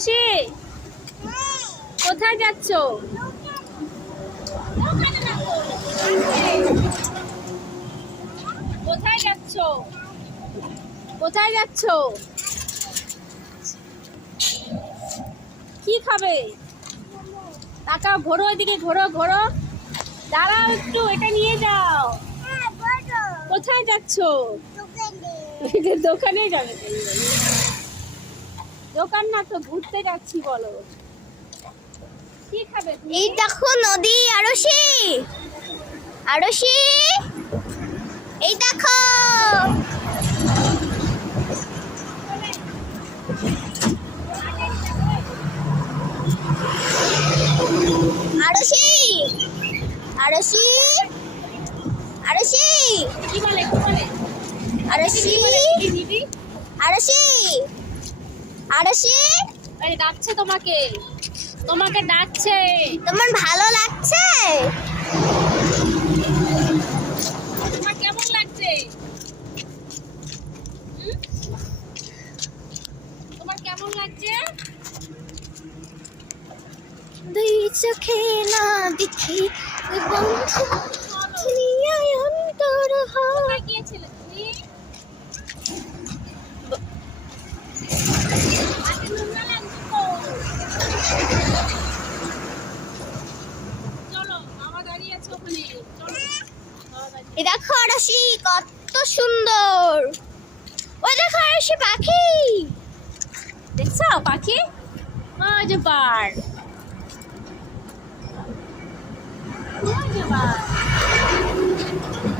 আরশি, কোথায় যাচ্ছ? কোথায় যাচ্ছ? কোথায় যাচ্ছ? কি খাবে? টাকা ঘোরো, এদিকে ঘোরো ঘোরো। দাঁড়াও একটু, এটা নিয়ে যাও। কোথায় যাচ্ছ? দোকানে যাবে? দোকান না তো, ঘুরতে যাচ্ছি। বলো কি খাবে? এই দেখো নদী। আরশি, আরশি, এই দেখো। আরশি, আরশি, আরশি, কি বলে কি বলে? আরশি, কি দিদি? আরশি, আরশি, এই ডাকছে তোমাকে, তোমাকে ডাকছে। তোমার ভালো লাগছে? তোমার কেমন লাগছে? তোমার কেমন লাগছে? দুই চোখে না দেখি বন্ধু, দুনিয়ায় অন্তর হয়। কোথায় গিয়েছিলে তুমি? হাতে নোংরা লাগছে তো। চলো, মামা দাঁড়িয়ে আছে ওখানে। চলো, মামা দাঁড়িয়ে এই দেখো আরশি, কত সুন্দর। ওই দেখো আরশি, পাখি। দেখছো পাখি? ওই যে বার্ড, ওই যে বার্ড।